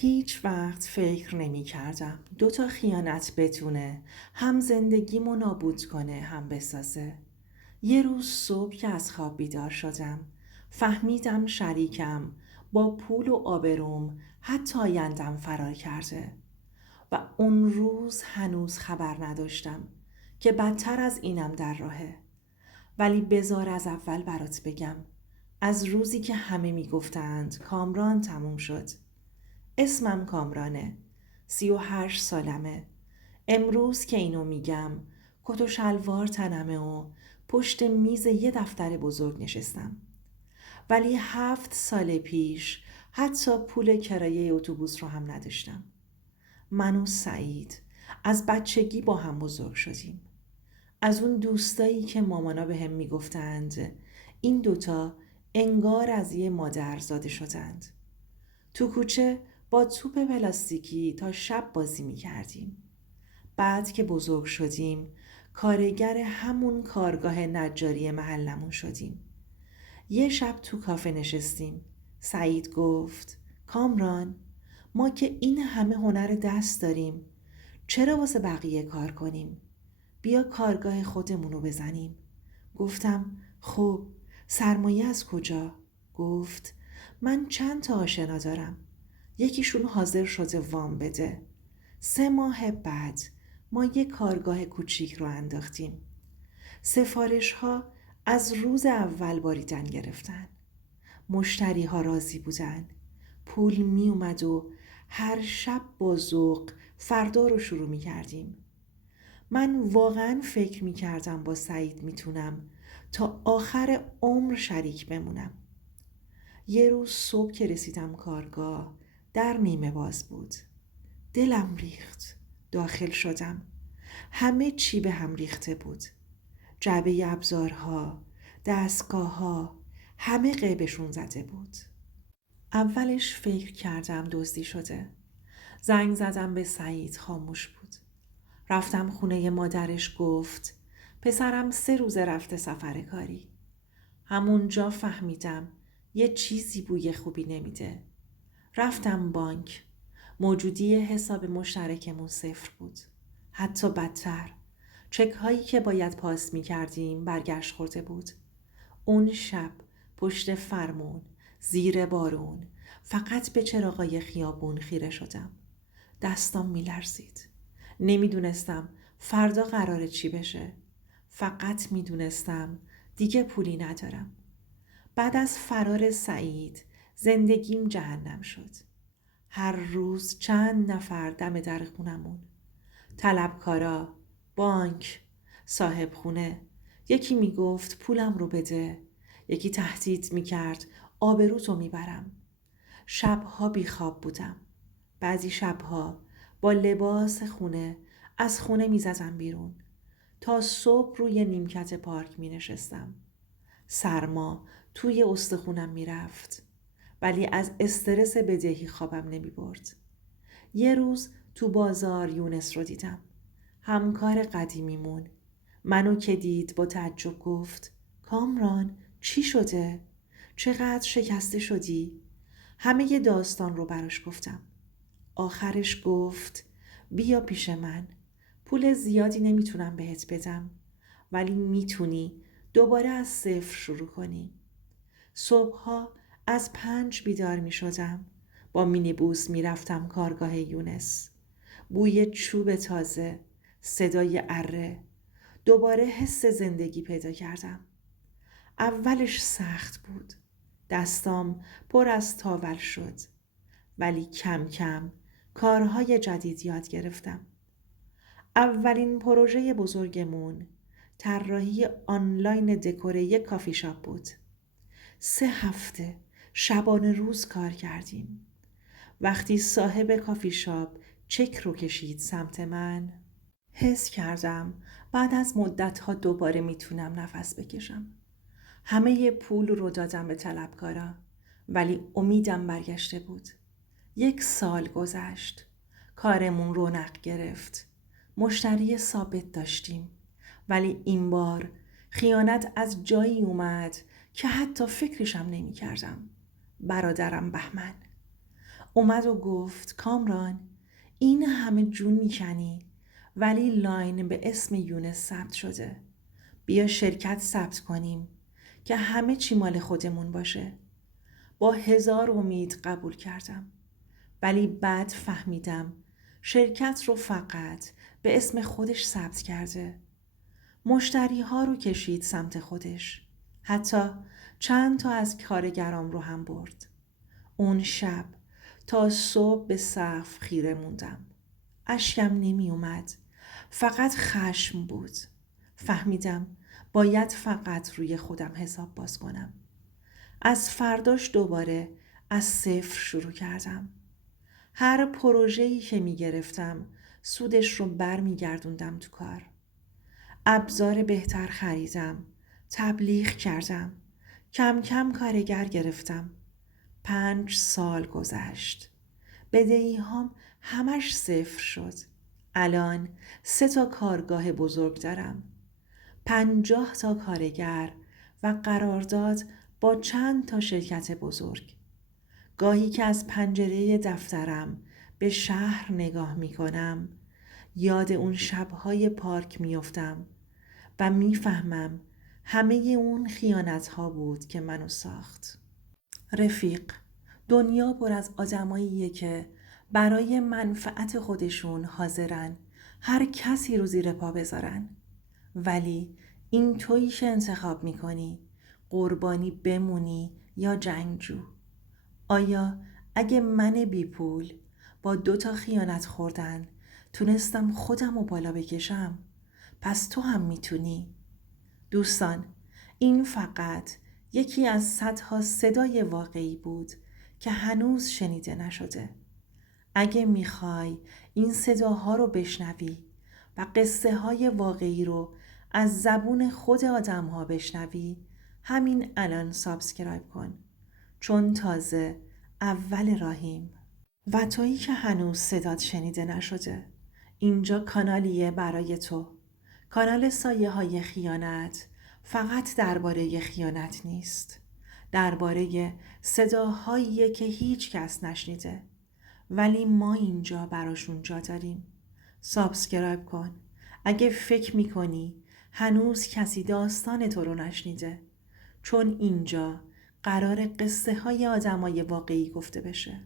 هیچ وقت فکر نمی کردم 2 خیانت بتونه هم زندگیمو نابود کنه هم بسازه. یه روز صبح که از خواب بیدار شدم فهمیدم شریکم با پول و آبروم حتی آیندم فرار کرده و اون روز هنوز خبر نداشتم که بدتر از اینم در راهه. ولی بذار از اول برات بگم، از روزی که همه میگفتند کامران تموم شد. اسمم کامرانه، 38 سالمه. امروز که اینو میگم کت و شلوار تنمه و پشت میز یه دفتر بزرگ نشستم. ولی 7 سال پیش حتی پول کرایه اتوبوس رو هم نداشتم. من و سعید از بچگی با هم بزرگ شدیم. از اون دوستایی که مامانا به هم میگفتند این 2 انگار از یه مادر زاده شدند. تو کوچه با توپ پلاستیکی تا شب بازی می کردیم. بعد که بزرگ شدیم کارگر همون کارگاه نجاری محلمون شدیم. یه شب تو کافه نشستیم. سعید گفت کامران، ما که این همه هنر دست داریم چرا واسه بقیه کار کنیم؟ بیا کارگاه خودمونو بزنیم. گفتم خب سرمایه از کجا؟ گفت من چند تا آشنا دارم، یکیشون حاضر شده وام بده. 3 ماه بعد ما یه کارگاه کوچیک رو انداختیم. سفارش ها از روز اول باریدن گرفتن. مشتری ها راضی بودن. پول می اومد و هر شب با ذوق فردا رو شروع می کردیم. من واقعا فکر می کردم با سعید می تونم تا آخر عمر شریک بمونم. یه روز صبح که رسیدم کارگاه در نیمه باز بود. دلم ریخت. داخل شدم. همه چی به هم ریخته بود. جعبه ابزارها، دستگاهها، همه قیبشون زده بود. اولش فکر کردم دزدی شده. زنگ زدم به سعید، خاموش بود. رفتم خونه مادرش، گفت پسرم 3 روزه رفته سفر کاری. همونجا فهمیدم یه چیزی بوی خوبی نمیده. رفتم بانک. موجودی حساب مشترکمون 0 بود. حتی بدتر، چک هایی که باید پاس می کردیم برگشت خورده بود. اون شب پشت فرمون، زیر بارون، فقط به چراغای خیابون خیره شدم. دستام می لرزید. نمیدونستم فردا قراره چی بشه. فقط میدونستم دیگه پولی ندارم. بعد از فرار سعید زندگیم جهنم شد. هر روز چند نفر دم در خونمون. طلبکارا، بانک، صاحب خونه. یکی میگفت پولم رو بده. یکی تهدید میکرد آبروتو میبرم. شبها بیخواب بودم. بعضی شبها با لباس خونه از خونه میزدم بیرون. تا صبح روی نیمکت پارک می نشستم. سرما توی استخونم می رفت. ولی از استرس بدهی خوابم نمی برد. یه روز تو بازار یونس رو دیدم. همکار قدیمیمون. منو که دید با تعجب گفت کامران چی شده؟ چقدر شکسته شدی؟ همه ی داستان رو براش گفتم. آخرش گفت بیا پیش من. پول زیادی نمیتونم بهت بدم، ولی میتونی دوباره از 0 شروع کنی. صبحها از 5 بیدار میشدم. با مینیبوس میرفتم کارگاه یونس. بوی چوب تازه، صدای اره. دوباره حس زندگی پیدا کردم. اولش سخت بود. دستام پر از تاول شد. ولی کم کم کارهای جدید یاد گرفتم. اولین پروژه بزرگمون طراحی آنلاین دکور یک کافی شاپ بود. 3 هفته شبانه روز کار کردیم. وقتی صاحب کافی شاپ چک رو کشید سمت من، حس کردم بعد از مدت‌ها دوباره میتونم نفس بکشم. همه پول رو دادم به طلبکارا، ولی امیدم برگشته بود. 1 سال گذشت. کارمون رونق گرفت. مشتری ثابت داشتیم. ولی این بار خیانت از جایی اومد که حتی فکرشم نمی کردم. برادرم بهمن. اومد و گفت کامران، این همه جون میکنی ولی لاین به اسم یونس ثبت شده. بیا شرکت ثبت کنیم که همه چی مال خودمون باشه. با 1000 امید قبول کردم، ولی بعد فهمیدم شرکت رو فقط به اسم خودش ثبت کرده. مشتری ها رو کشید سمت خودش. حتی چند تا از کارگرام رو هم برد. اون شب تا صبح به سقف خیره موندم. اشکم نمی اومد. فقط خشم بود. فهمیدم باید فقط روی خودم حساب باز کنم. از فرداش دوباره از صفر شروع کردم. هر پروژه‌ای که می گرفتم سودش رو بر می گردوندم تو کار. ابزار بهتر خریدم. تبلیغ کردم. کم کم کارگر گرفتم. 5 سال گذشت. بدهی‌هام همش صفر شد. الان 3 تا کارگاه بزرگ دارم. 50 تا کارگر و قرارداد با چند تا شرکت بزرگ. گاهی که از پنجره دفترم به شهر نگاه می کنم، یاد اون شب‌های پارک میافتم و میفهمم همه اون خیانت‌ها بود که منو ساخت. رفیق، دنیا پر از آدماییه که برای منفعت خودشون حاضرن هر کسی رو زیر پا بذارن. ولی این تویی که انتخاب میکنی قربانی بمونی یا جنگجو. آیا اگه من بی پول با 2 تا خیانت خوردن تونستم خودم رو بالا بکشم، پس تو هم میتونی. دوستان، این فقط یکی از صدها صدای واقعی بود که هنوز شنیده نشده. اگه میخوای این صداها رو بشنوی و قصه های واقعی رو از زبون خود آدم ها بشنوی، همین الان سابسکرایب کن، چون تازه اول راهیم. و تویی که هنوز صدات شنیده نشده، اینجا کانالیه برای تو. کانال سایه های خیانت فقط درباره خیانت نیست، درباره صداهایی که هیچ کس نشنیده، ولی ما اینجا براشون جا داریم. سابسکرایب کن اگه فکر میکنی هنوز کسی داستان تو رو نشنیده، چون اینجا قرار قصه های آدمای واقعی گفته بشه.